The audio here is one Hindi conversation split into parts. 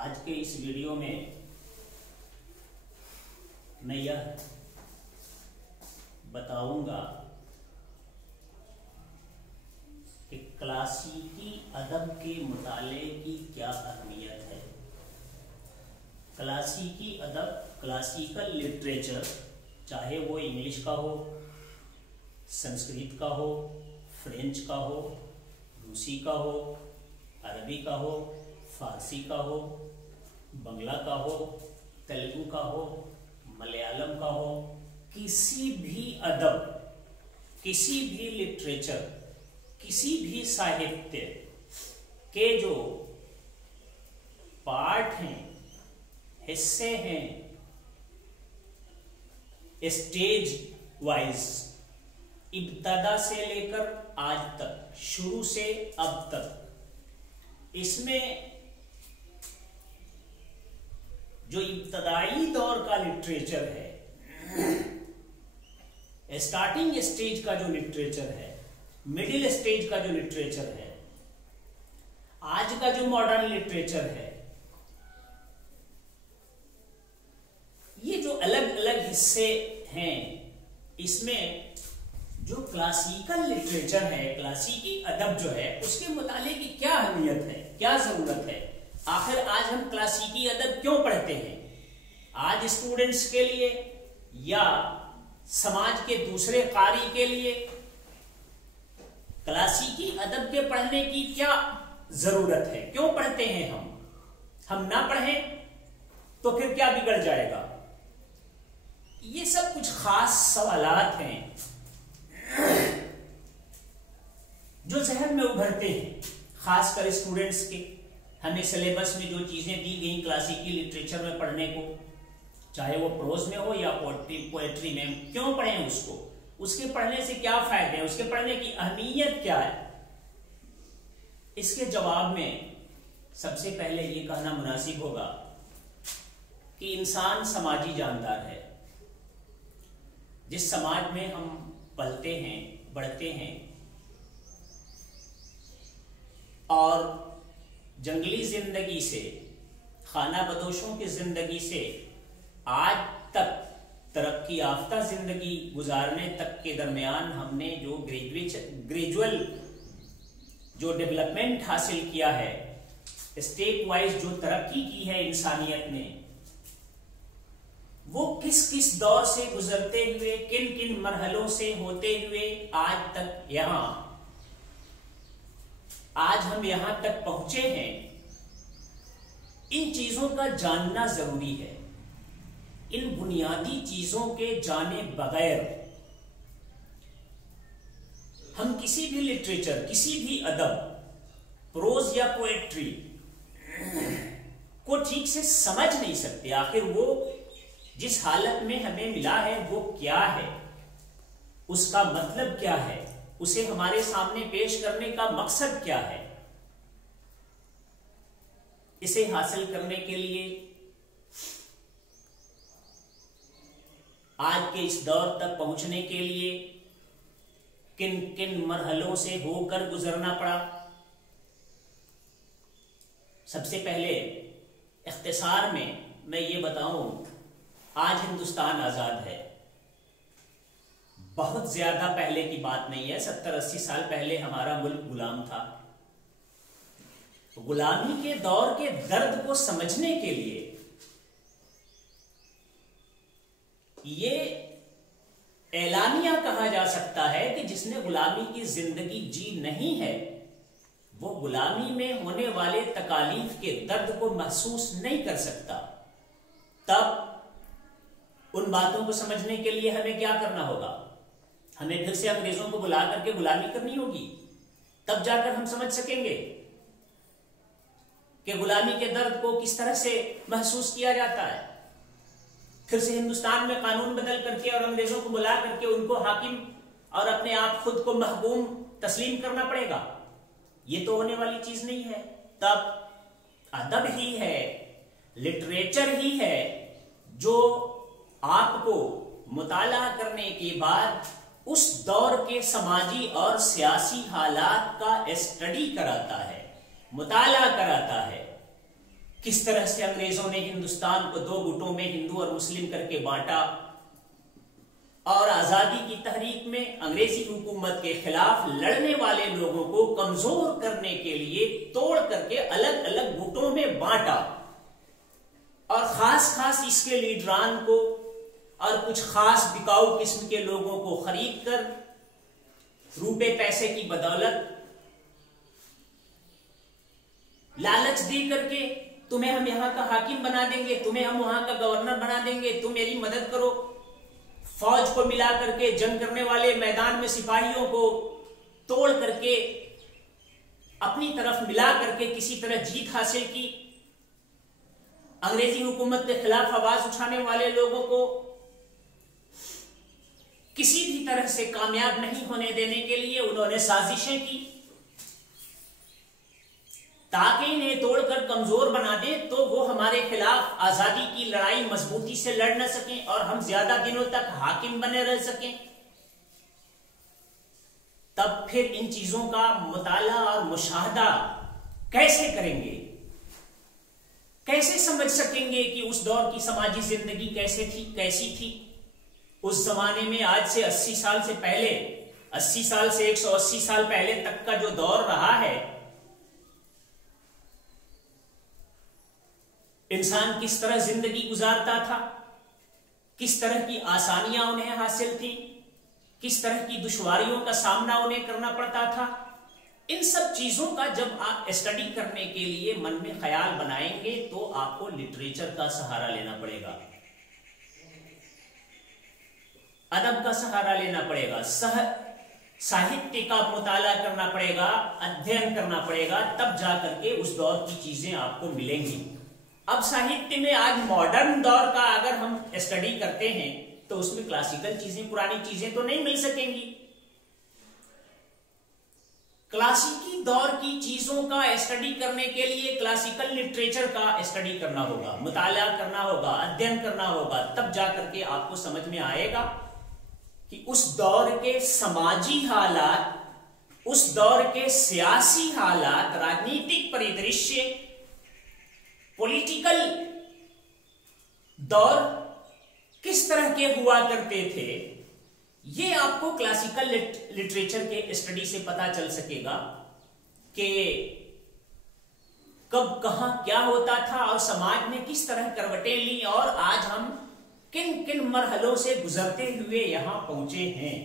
आज के इस वीडियो में मैं यह बताऊंगा कि क्लासिकी अदब के मुताले की क्या अहमियत है। क्लासिकी अदब, क्लासिकल लिटरेचर, चाहे वो इंग्लिश का हो, संस्कृत का हो, फ्रेंच का हो, रूसी का हो, अरबी का हो, फारसी का हो, बंगला का हो, तेलुगु का हो, मलयालम का हो, किसी भी अदब, किसी भी लिटरेचर, किसी भी साहित्य के जो पार्ट हैं, हिस्से हैं, स्टेज वाइज, इब्तदा से लेकर आज तक, शुरू से अब तक, इसमें जो इब्तदाई दौर का लिटरेचर है, स्टार्टिंग स्टेज का जो लिटरेचर है, मिडिल स्टेज का जो लिटरेचर है, आज का जो मॉडर्न लिटरेचर है, ये जो अलग अलग हिस्से हैं, इसमें जो क्लासिकल लिटरेचर है, क्लासिकी अदब जो है, उसके मुताले की क्या अहमियत है, क्या जरूरत है। आखिर आज हम क्लासिकी अदब क्यों पढ़ते हैं? आज स्टूडेंट्स के लिए या समाज के दूसरे कारी के लिए क्लासिकी अदब के पढ़ने की क्या जरूरत है? क्यों पढ़ते हैं हम ना पढ़ें तो फिर क्या बिगड़ जाएगा? ये सब कुछ खास सवालात हैं जो जहन में उभरते हैं, खासकर स्टूडेंट्स के। हमें सिलेबस में जो चीजें दी गई क्लासिकी लिटरेचर में पढ़ने को, चाहे वो प्रोज में हो या पोएट्री में, क्यों पढ़ें उसको? उसके पढ़ने से क्या फायदे हैं? उसके पढ़ने की अहमियत क्या है? इसके जवाब में सबसे पहले ये कहना मुनासिब होगा कि इंसान समाजी जानदार है। जिस समाज में हम पलते हैं, बढ़ते हैं और जंगली जिंदगी से, खाना बदोशों की जिंदगी से आज तक तरक्की याफ्ता जिंदगी गुजारने तक के दरमियान हमने जो ग्रेजुअल जो डेवलपमेंट हासिल किया है, स्टेप वाइज जो तरक्की की है इंसानियत ने, वो किस किस दौर से गुजरते हुए, किन किन मरहलों से होते हुए आज तक आज हम यहां तक पहुंचे हैं, इन चीजों का जानना जरूरी है। इन बुनियादी चीजों के जाने बगैर हम किसी भी लिटरेचर, किसी भी अदब, प्रोज या पोएट्री को ठीक से समझ नहीं सकते। आखिर वो जिस हालत में हमें मिला है वो क्या है, उसका मतलब क्या है, उसे हमारे सामने पेश करने का मकसद क्या है। इसे हासिल करने के लिए आज के इस दौर तक पहुंचने के लिए किन किन मरहलों से होकर गुजरना पड़ा। सबसे पहले इख्तिसार में मैं ये बताऊं, आज हिंदुस्तान आजाद है। बहुत ज्यादा पहले की बात नहीं है, 70-80 साल पहले हमारा मुल्क गुलाम था। गुलामी के दौर के दर्द को समझने के लिए ये एलानिया कहा जा सकता है कि जिसने गुलामी की जिंदगी जी नहीं है, वो गुलामी में होने वाले तकालीफ के दर्द को महसूस नहीं कर सकता। तब उन बातों को समझने के लिए हमें क्या करना होगा? हमें फिर से अंग्रेजों को बुला करके गुलामी करनी होगी, तब जाकर हम समझ सकेंगे कि गुलामी के दर्द को किस तरह से महसूस किया जाता है। फिर से हिंदुस्तान में कानून बदल करके और अंग्रेजों को बुला करके उनको हाकिम और अपने आप खुद को महकूम तस्लीम करना पड़ेगा। ये तो होने वाली चीज नहीं है। तब अदब ही है, लिटरेचर ही है जो आपको मुताला करने के बाद उस दौर के समाजी और सियासी हालात का स्टडी कराता है, मुताला कराता है। किस तरह से अंग्रेजों ने हिंदुस्तान को दो गुटों में हिंदू और मुस्लिम करके बांटा और आजादी की तहरीक में अंग्रेजी हुकूमत के खिलाफ लड़ने वाले लोगों को कमजोर करने के लिए तोड़ करके अलग अलग गुटों में बांटा और खास खास इसके लीडरान को और कुछ खास बिकाऊ किस्म के लोगों को खरीद कर रुपए पैसे की बदौलत लालच दे करके तुम्हें हम यहां का हाकिम बना देंगे, तुम्हें हम वहां का गवर्नर बना देंगे, तुम मेरी मदद करो। फौज को मिला करके जंग करने वाले मैदान में सिपाहियों को तोड़ करके अपनी तरफ मिला करके किसी तरह जीत हासिल की। अंग्रेजी हुकूमत के खिलाफ आवाज उठाने वाले लोगों को किसी भी तरह से कामयाब नहीं होने देने के लिए उन्होंने साजिशें की ताकि इन्हें तोड़कर कमजोर बना दे तो वो हमारे खिलाफ आजादी की लड़ाई मजबूती से लड़ न सकें और हम ज्यादा दिनों तक हाकिम बने रह सकें। तब फिर इन चीजों का मुताला और मुशाहदा कैसे करेंगे, कैसे समझ सकेंगे कि उस दौर की समाजी जिंदगी कैसी थी। उस जमाने में आज से 80 साल से पहले, 80 साल से 180 साल पहले तक का जो दौर रहा है, इंसान किस तरह जिंदगी गुजारता था, किस तरह की आसानियां उन्हें हासिल थी, किस तरह की दुश्वारियों का सामना उन्हें करना पड़ता था। इन सब चीजों का जब आप स्टडी करने के लिए मन में ख्याल बनाएंगे तो आपको लिटरेचर का सहारा लेना पड़ेगा, अदब का सहारा लेना पड़ेगा, साहित्य का मुताला करना पड़ेगा, अध्ययन करना पड़ेगा, तब जाकर के उस दौर की चीजें आपको मिलेंगी। अब साहित्य में आज मॉडर्न दौर का अगर हम स्टडी करते हैं तो उसमें क्लासिकल चीजें, पुरानी चीजें तो नहीं मिल सकेंगी। क्लासिकी दौर की चीजों का स्टडी करने के लिए क्लासिकल लिटरेचर का स्टडी करना होगा, मुताला करना होगा, अध्ययन करना होगा, तब जाकर के आपको समझ में आएगा कि उस दौर के समाजी हालात, उस दौर के सियासी हालात, राजनीतिक परिदृश्य, पॉलिटिकल दौर किस तरह के हुआ करते थे। ये आपको क्लासिकल लिटरेचर के स्टडी से पता चल सकेगा कि कब कहां क्या होता था और समाज ने किस तरह करवटें ली और आज हम किन किन मरहलों से गुजरते हुए यहां पहुंचे हैं।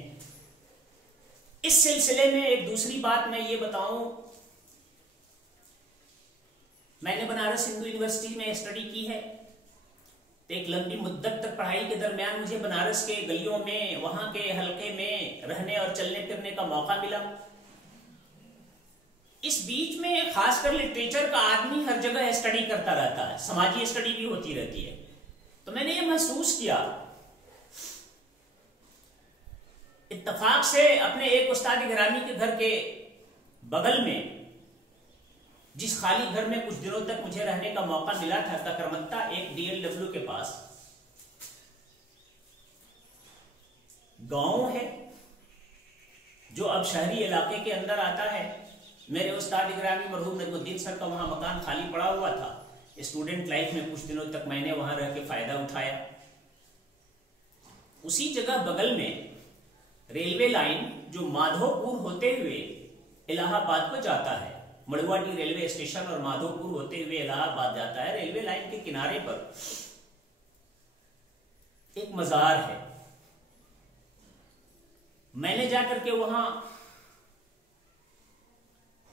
इस सिलसिले में एक दूसरी बात मैं ये बताऊं, मैंने बनारस हिंदू यूनिवर्सिटी में स्टडी की है, तो एक लंबी मुद्दत तक पढ़ाई के दरमियान मुझे बनारस के गलियों में, वहां के हलके में रहने और चलने फिरने का मौका मिला। इस बीच में खासकर लिटरेचर का आदमी हर जगह स्टडी करता रहता है, समाजी स्टडी भी होती रहती है। तो मैंने ये महसूस किया इत्तेफाक से अपने एक उस्ताद गिरामी के घर के बगल में, जिस खाली घर में कुछ दिनों तक मुझे रहने का मौका मिला था, तकरमत्ता एक DLW के पास गांव है जो अब शहरी इलाके के अंदर आता है। मेरे उस्ताद गिरामी मरहूम नजमुद्दीन सर का वहां मकान खाली पड़ा हुआ था। स्टूडेंट लाइफ में कुछ दिनों तक मैंने वहां रह के फायदा उठाया। उसी जगह बगल में रेलवे लाइन जो माधोपुर होते हुए इलाहाबाद को जाता है, मड़ुआडी रेलवे स्टेशन और माधोपुर होते हुए इलाहाबाद जाता है, रेलवे लाइन के किनारे पर एक मजार है। मैंने जाकर के वहां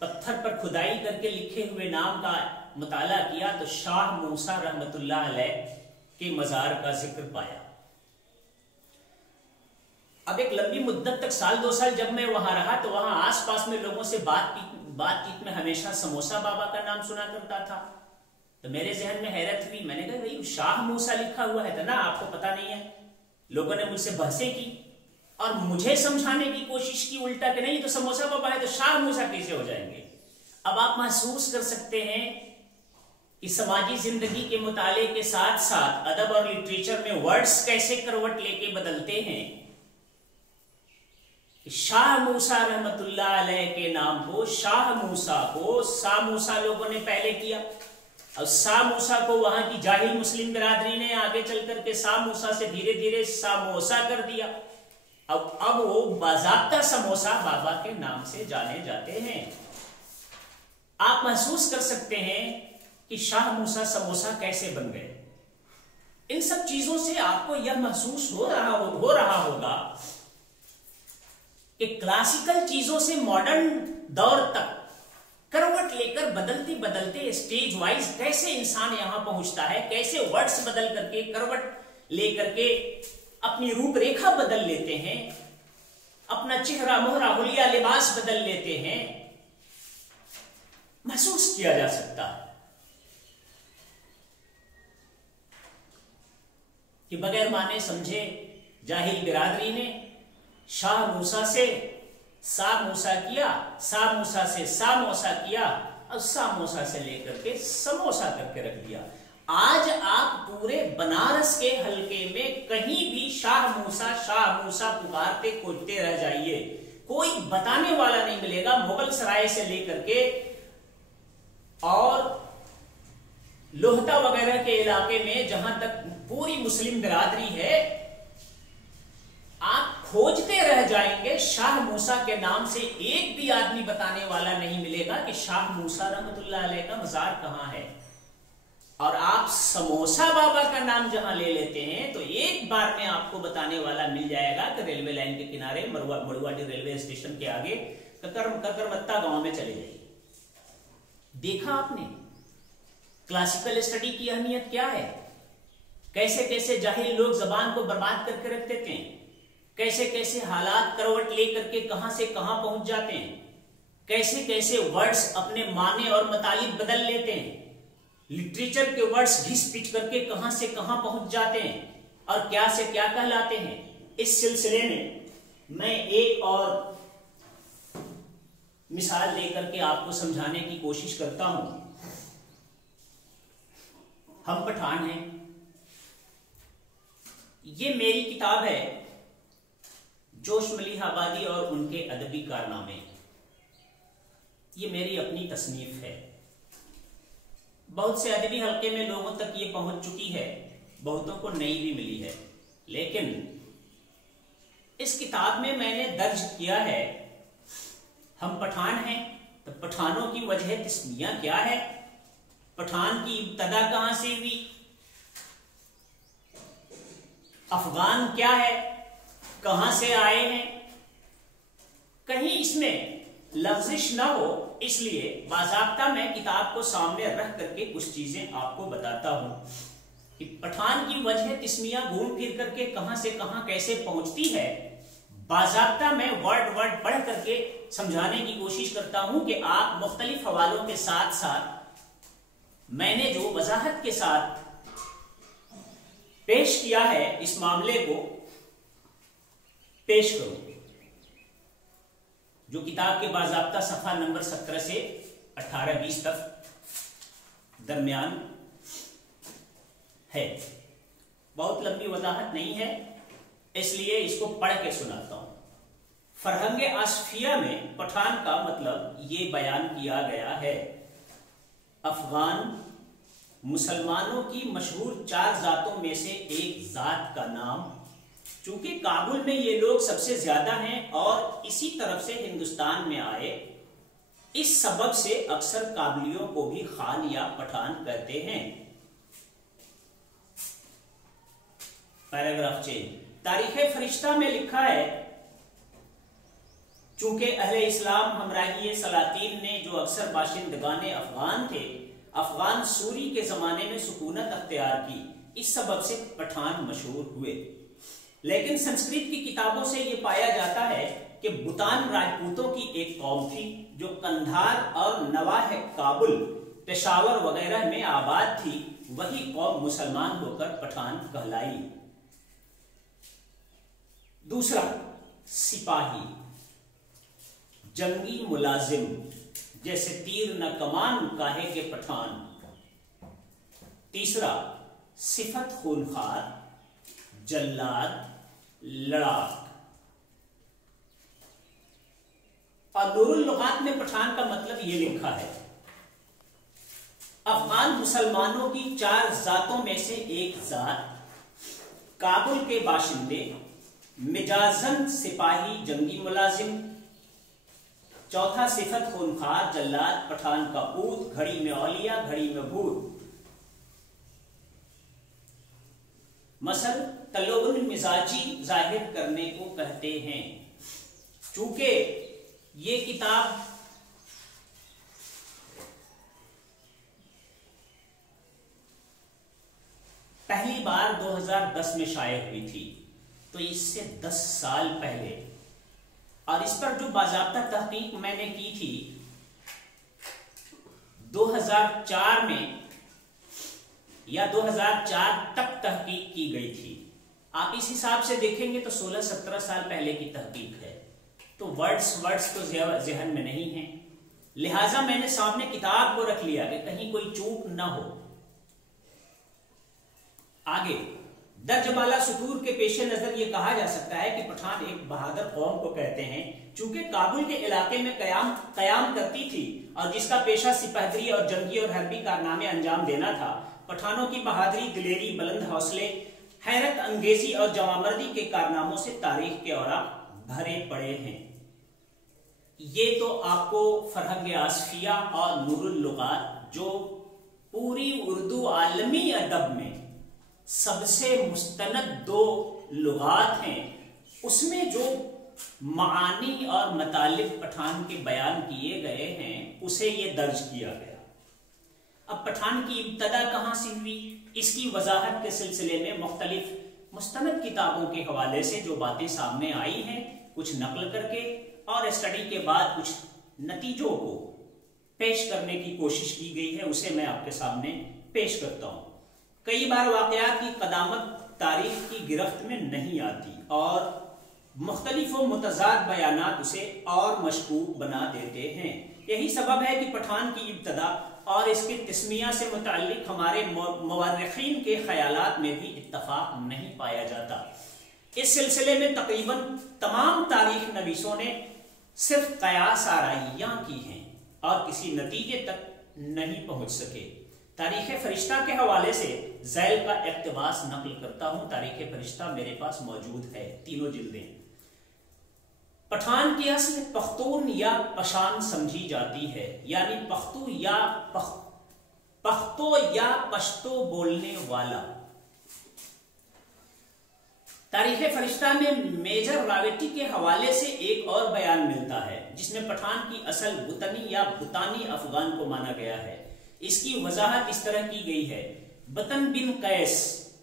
पत्थर पर खुदाई करके लिखे हुए नाम का मुताला किया तो शाह मूसा रहमतुल्लाह अलैह के मजार का जिक्र पाया। अब एक लंबी मुद्दत तक, 1-2 साल जब मैं वहां रहा तो वहां आसपास में लोगों से बातचीत में हमेशा समोसा बाबा का नाम सुना करता था। तो मेरे जहन में हैरत हुई, मैंने कहा भाई शाह मूसा लिखा हुआ है तो ना, आपको पता नहीं है। लोगों ने मुझसे बहसें की और मुझे समझाने की कोशिश की उल्टा कि नहीं तो समोसा बाबा है तो शाह मूसा कैसे हो जाएंगे। अब आप महसूस कर सकते हैं कि समाजी जिंदगी के मुताले के साथ साथ अदब और लिटरेचर में वर्ड्स कैसे करवट लेके बदलते हैं। शाह मूसा रहमतुल्लाह अलैह के नाम को, शाह मूसा को शाह मूसा लोगों ने पहले किया, अब सा मूसा को वहां की जाहिल मुस्लिम बिरादरी ने आगे चल करके सा मूसा से धीरे धीरे समोसा कर दिया। अब वो बाज़ाब्ता समोसा बाबा के नाम से जाने जाते हैं। आप महसूस कर सकते हैं कि शाह मूसा समोसा कैसे बन गए। इन सब चीजों से आपको यह महसूस हो रहा होगा कि क्लासिकल चीजों से मॉडर्न दौर तक करवट लेकर बदलते बदलते स्टेज वाइज कैसे इंसान यहां पहुंचता है, कैसे वर्ड्स बदल करके करवट लेकर के अपनी रूपरेखा बदल लेते हैं, अपना चेहरा मोहरा हुलिया लिबास बदल लेते हैं, महसूस किया जा सकता है कि बगैर माने समझे जाहिल बिरादरी ने शाह मूसा से सा मूसा किया, सा मूसा से सा मूसा किया, और सा मूसा से लेकर के समोसा करके रख दिया। आज आप पूरे बनारस के हलके में कहीं भी शाह मूसा पुकारते खोजते रह जाइए, कोई बताने वाला नहीं मिलेगा। मुगल सराय से लेकर के और लोहता वगैरह के इलाके में जहां तक पूरी मुस्लिम बिरादरी है, आप खोजते रह जाएंगे, शाह मूसा के नाम से एक भी आदमी बताने वाला नहीं मिलेगा कि शाह मूसा रहमतुल्लाह अलैह का मजार कहां है। और आप समोसा बाबा का नाम जहां ले लेते हैं तो एक बार में आपको बताने वाला मिल जाएगा कि रेलवे लाइन के किनारे मड़ुआडी रेलवे स्टेशन के आगे ककरमत्ता गांव में चले जाइए। देखा आपने क्लासिकल स्टडी की अहमियत क्या है, कैसे कैसे जाहिल लोग जबान को बर्बाद करके रख देते हैं, कैसे कैसे हालात करवट लेकर के कहां से कहां पहुंच जाते हैं, कैसे कैसे वर्ड्स अपने माने और मतलब बदल लेते हैं, लिटरेचर के वर्ड्स घिस पिट करके कहां से कहां पहुंच जाते हैं और क्या से क्या कहलाते हैं। इस सिलसिले में मैं एक और मिसाल लेकर के आपको समझाने की कोशिश करता हूं। हम पठान हैं, ये मेरी किताब है जोश मलिह आबादी और उनके अदबी कारनामे। ये मेरी अपनी तसनीफ है, बहुत से अदबी हल्के में लोगों तक ये पहुंच चुकी है, बहुतों को नई भी मिली है। लेकिन इस किताब में मैंने दर्ज किया है, हम पठान हैं तो पठानों की वजह तस्मिया क्या है, पठान की इब्तदा कहां से हुई, अफगान क्या है, कहां से आए हैं। कहीं इसमें लफ्जिश ना हो, इसलिए बाज़ाब्ता मैं किताब को सामने रख करके कुछ चीजें आपको बताता हूं कि पठान की वजह तिस्मिया घूम फिर करके कहां से कहां कैसे पहुंचती है। बाज़ाब्ता मैं वर्ड पढ़ करके समझाने की कोशिश करता हूं कि आप मुख्तलिफ हवालों के साथ साथ मैंने जो वजाहत के साथ पेश किया है इस मामले को पेश करूं, जो किताब के बाज़ाब्ता सफा नंबर 17 से 18-20 तक दरमियान है। बहुत लंबी वजाहत नहीं है, इसलिए इसको पढ़ के सुनाता हूं। फरहंग आसफिया में पठान का मतलब ये बयान किया गया है, अफगान मुसलमानों की मशहूर 4 जातों में से एक जात का नाम। चूंकि काबुल में ये लोग सबसे ज्यादा हैं और इसी तरफ से हिंदुस्तान में आए, इस सबब से अक्सर काबुलियों को भी खान या पठान कहते हैं। Paragraph change. तारीखे फरिश्ता में लिखा है, चूंकि अहले इस्लाम हमराही सलातीन ने जो अक्सर बाशिंदगाने अफगान थे, अफगान सूरी के जमाने में सुकूनत अख्तियार की, इस सबब से पठान मशहूर हुए। लेकिन संस्कृत की किताबों से यह पाया जाता है कि बुतान राजपूतों की एक कौम थी जो कंधार और नवाह काबुल, पेशावर वगैरह में आबाद थी। वही कौम मुसलमान होकर पठान कहलाई। दूसरा, सिपाही, जंगी मुलाजिम, जैसे तीर न कमान काहे के पठान। तीसरा, सिफत खूनखार, जल्लाद, लड़ाक। और नूरुल लुगात में पठान का मतलब ये लिखा है, अफगान मुसलमानों की 4 जातों में से एक जात, काबुल के बाशिंदे, मिजाजन सिपाही जंगी मुलाजिम, चौथा सिफत खूनखार जल्लाद पठान का पूत, घड़ी में औलिया घड़ी में भूत। मसल तलोन मिजाजी जाहिर करने को कहते हैं। चूंकि ये किताब पहली बार 2010 में शाये हुई थी, तो इससे 10 साल पहले, और इस पर जो बाज़ाब्ता तहकीक मैंने की थी 2004 में या 2004 तक तहकीक की गई थी। आप इस हिसाब से देखेंगे तो 16-17 साल पहले की तहकीक है, तो वर्ड्स तो ज़हन में नहीं है, लिहाजा मैंने सामने किताब को रख लिया कि कहीं कोई चूक ना हो। आगे दर्जबाला सुतूर के पेश नजर यह कहा जा सकता है कि पठान एक बहादुर कौम को कहते हैं, चूंकि काबुल के इलाके में कयाम करती थी और जिसका पेशा सिपाहदरी और जंगी और हरबी कारनामे अंजाम देना था। पठानों की बहादुरी, दिलेरी, बुलंद हौसले, हैरत अंगेजी और जवामर्दी के कारनामों से तारीख के औराक भरे पड़े हैं। ये तो आपको फरहंग आसफिया और नूरुल लुगात, जो पूरी उर्दू आलमी अदब में सबसे मुस्तनद 2 लुगात हैं, उसमें जो मानी और मतलब पठान के बयान किए गए हैं उसे ये दर्ज किया गया। अब पठान की इब्तदा कहां से हुई, इसकी वजाहत के सिलसिले में मुख्तलिफ मुस्तनद किताबों के हवाले से जो बातें सामने आई हैं, कुछ नकल करके और स्टडी के बाद कुछ नतीजों को पेश करने की कोशिश की गई है, उसे मैं आपके सामने पेश करता हूं। कई बार वाकयात की कदामत तारीख की गिरफ्त में नहीं आती और मुख्तलिफ व मुतज़ाद बयानात उसे और मशकूक बना देते हैं। यही सबब है कि पठान की इब्तदा और इसके तस्मिया से मुतअल्लिक हमारे मुवर्रिखीन के ख्यालात में भी इत्तफाक नहीं पाया जाता। इस सिलसिले में तकरीबन तमाम तारीख नवीसों ने सिर्फ कयास आराइयां की हैं और किसी नतीजे तक नहीं पहुंच सके। तारीख फरिश्ता के हवाले से ज़ैल का इक़्तिबास नकल करता हूं। तारीख फरिश्ता मेरे पास मौजूद है, तीनों जिल्दें। पठान की असल पख्तून या पशान समझी जाती है, यानी पख्तू या पख्तो या पश्तो बोलने वाला। तारीख फरिश्ता में मेजर रावेटी के हवाले से एक और बयान मिलता है, जिसमें पठान की असल बुतनी या बुतानी अफगान को माना गया है। इसकी वजाहत इस तरह की गई है, बतन बिन कैस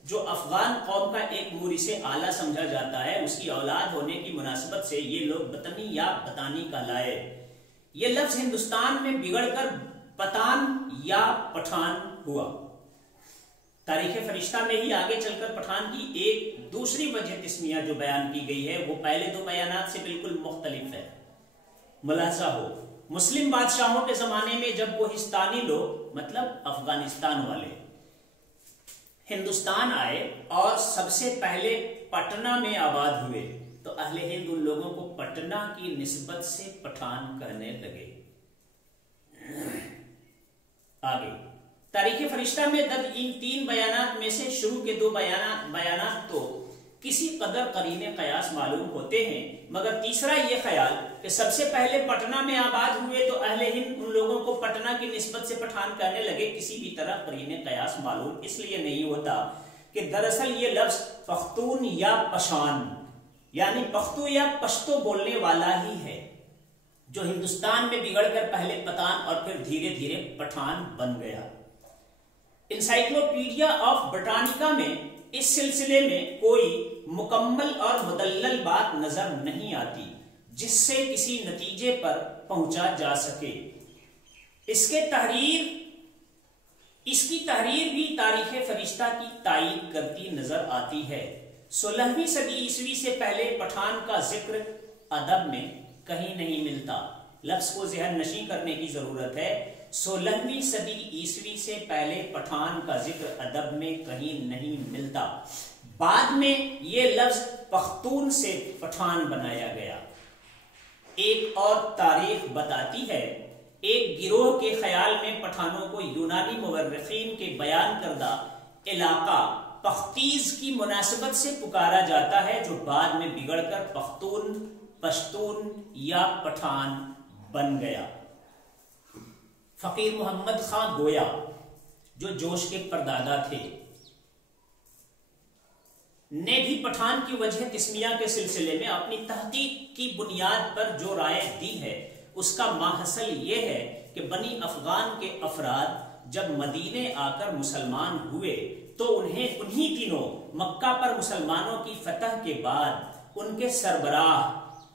जो अफगान कौम का एक मूरी से आला समझा जाता है, उसकी औलाद होने की मुनासिबत से ये लोग बतनी या बतानी कहलाए। ये लफ्ज हिंदुस्तान में बिगड़कर पतान या पठान हुआ। तारीख फरिश्ता में ही आगे चलकर पठान की एक दूसरी वजह तस्मिया जो बयान की गई है वो पहले 2 बयानात से बिल्कुल मुख्तलिफ है। मुलाजा हो, मुस्लिम बादशाहों के जमाने में जब कोहिस्तानी लोग, मतलब अफगानिस्तान वाले, हिंदुस्तान आए और सबसे पहले पटना में आबाद हुए, तो अहले हिंद उन लोगों को पटना की निस्बत से पठान कहने लगे। आगे तारीख फरिश्ता में दर्ज इन 3 बयानात में से शुरू के 2 बयानात तो किसी कदर करीने कयास मालूम होते हैं, मगर तीसरा ये ख्याल कि सबसे पहले पटना में आबाद हुए तो अहले हिंद उन लोगों को पटना की निस्बत से पठान कहने लगे, किसी भी तरह करीने कयास मालूम इसलिए नहीं होता कि दरअसल ये लफ्ज पख्तून या पशान यानी पख्तू या पश्तो बोलने वाला ही है, जो हिंदुस्तान में बिगड़कर पहले पतान और फिर धीरे धीरे पठान बन गया। इंसाइक्लोपीडिया ऑफ ब्रिटानिका में इस सिलसिले में कोई मुकम्मल और मुदल्लल बात नजर नहीं आती जिससे किसी नतीजे पर पहुंचा जा सके। इसकी तहरीर भी तारीख फरिश्ता की तायीद करती नजर आती है। 16वीं सदी ईस्वी से पहले पठान का जिक्र अदब में कहीं नहीं मिलता। लफ्ज को ज़हन नशी करने की जरूरत है। 16वीं सदी ईस्वी से पहले पठान का जिक्र अदब में कहीं नहीं मिलता। बाद में यह लफ्ज पख्तून से पठान बनाया गया। एक और तारीख बताती है एक गिरोह के ख्याल में पठानों को यूनानी मुवर्रिखीन के बयान करदा इलाका पख्तीज की मुनासिबत से पुकारा जाता है, जो बाद में बिगड़कर पख्तून, पश्तून या पठान बन गया। फकीर मोहम्मद खां गोया जो जोश के परदादा थे ने भी पठान की वजह तिस्मिया के सिलसिले में अपनी तहकीक की बुनियाद पर जो राय दी है उसका माहसल ये है कि बनी अफगान के अफराद जब मदीने आकर मुसलमान हुए तो उन्हें उन्हीं दिनों मक्का पर मुसलमानों की फतह के बाद उनके सरबराह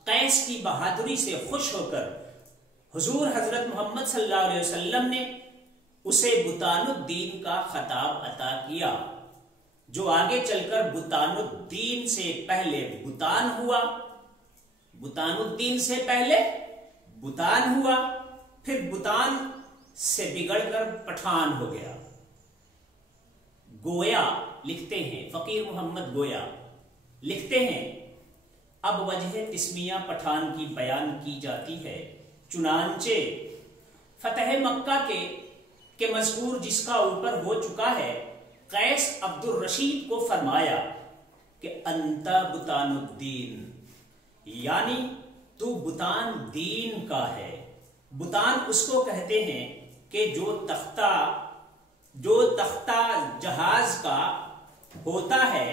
कैस की बहादुरी से खुश होकर हुजूर हजरत मोहम्मद सल्लल्लाहु अलैहि वसल्लम ने उसे बुतानुद्दीन का खताब अता किया, जो आगे चलकर बुतानुद्दीन से पहले बुतान हुआ, बुतानुद्दीन से पहले बुतान हुआ, फिर बुतान से बिगड़कर पठान हो गया। गोया लिखते हैं, फकीर मोहम्मद गोया लिखते हैं, अब वजह तिस्मिया पठान की बयान की जाती है। चुनांचे फतह मक्का के मज़कूर जिसका ऊपर हो चुका है, कैस अब्दुल रशीद को फरमाया कि अंता बुतानुद्दीन, यानी तू बुतान दीन का है। बुतान उसको कहते हैं कि जो तख्ता जहाज का होता है,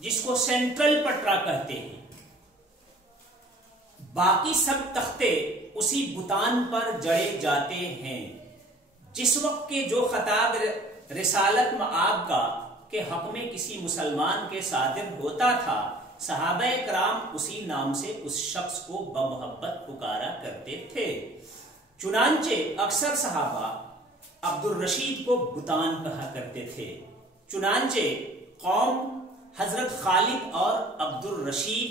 जिसको सेंट्रल पटरा कहते हैं। बाकी सब तख्ते उसी बुतान पर जड़े जाते हैं। जिस वक्त के जो खताब रिसालत मआब का के हक में किसी मुसलमान के सादिर होता था, सहाबा कराम उसी नाम से उस शख्स को बमोहब्बत पुकारा करते थे। चुनांचे अक्सर सहाबा अब्दुल रशीद को बुतान कहा करते थे। चुनांचे कौम हजरत खालिद और अब्दुल रशीद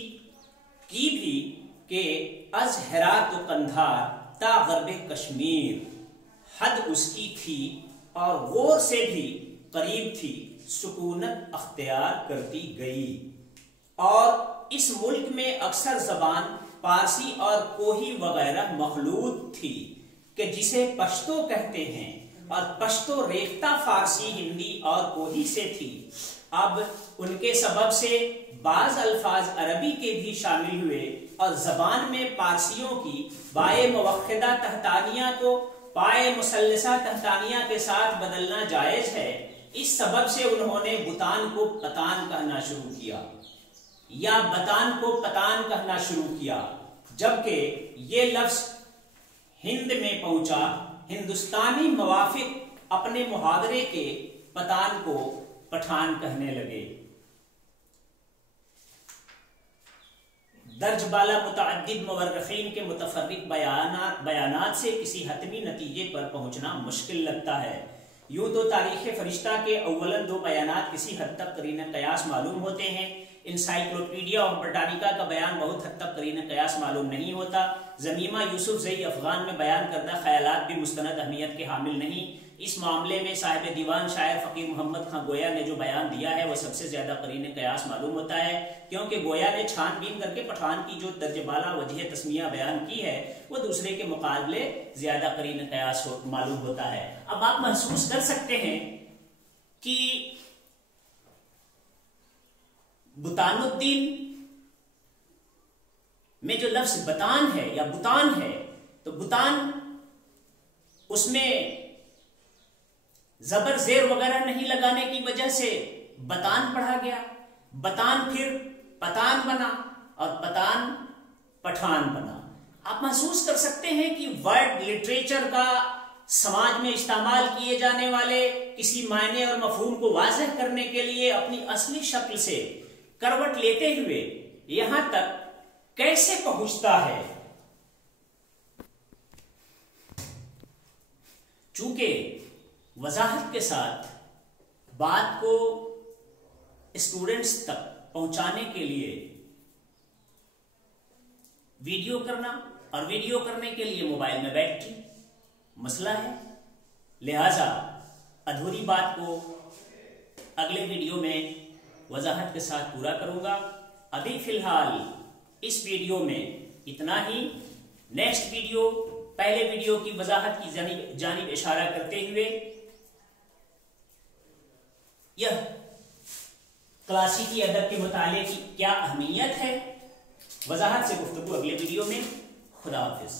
की भी के अज हेरात कंधार ता गरबे कश्मीर हद उसकी थी और गौर से भी करीब थी, सुकूनत अख्तियार करती गई। और इस मुल्क में अक्सर जबान पारसी और कोही वगैरह मखलूत थी कि जिसे पश्तो कहते हैं, और पश्तो रेख्ता फारसी, हिंदी और कोही से थी। अब उनके सबब से बाज अल्फाज अरबी के भी शामिल हुए और जबान में पारसियों की बाए मुवक्खिदा तहतानिया को पाए मुसल्लसा तहतानिया के साथ बदलना जायज है। इस सबब से उन्होंने बुतान को पतान कहना शुरू किया या बतान को पतान कहना शुरू किया, जबकि ये लफ्ज हिंद में पहुंचा। हिंदुस्तानी मवाफिक अपने मुहावरे के पतान को पठान कहने लगे। दर्ज बाला मुतअद्दिद मुवर्रिखीन के मुतफर्रिक बयानात से किसी हतमी नतीजे पर पहुंचना मुश्किल लगता है। यूं तो तारीख फरिश्ता के अव्वलन दो बयानात किसी हद तक करीन कयास मालूम होते हैं। इंसाइक्लोपीडिया ऑफ ब्रिटानिका का बयान बहुत हद तक करीन कयास मालूम नहीं होता। जमीमा यूसुफ ज़ई अफगान में बयान करदा ख्यालात भी मुस्तनद अहमियत के हामिल नहीं। इस मामले में साहिब दीवान शायर फकीर मोहम्मद खां गोया ने जो बयान दिया है वह सबसे ज्यादा करीन कयास मालूम होता है, क्योंकि गोया ने छानबीन करके पठान की जो दर्जबाला वजह तस्मिया बयान की है वो दूसरे के मुकाबले ज्यादा करीन कयास मालूम होता है। अब आप महसूस कर सकते हैं कि बुतानुद्दीन में जो लफ्ज बतान है या बुतान है, तो बुतान उसमें जबर जेर वगैरह नहीं लगाने की वजह से बतान पढ़ा गया। बतान फिर पतान बना और पतान पठान बना। आप महसूस कर सकते हैं कि वर्ड लिटरेचर का समाज में इस्तेमाल किए जाने वाले किसी मायने और मफहूम को वाज़ेह करने के लिए अपनी असली शक्ल से करवट लेते हुए यहां तक कैसे पहुंचता है। चूंकि वजाहत के साथ बात को स्टूडेंट्स तक पहुंचाने के लिए वीडियो करना और वीडियो करने के लिए मोबाइल में बैटरी मसला है, लिहाजा अधूरी बात को अगले वीडियो में वजाहत के साथ पूरा करूंगा। अभी फिलहाल इस वीडियो में इतना ही। नेक्स्ट वीडियो पहले वीडियो की वजाहत की जानिब इशारा करते हुए यह क्लासिकी अदब के मुताले की क्या अहमियत है, वजाहत से गुफ्तगू अगले वीडियो में। खुदा हाफिज।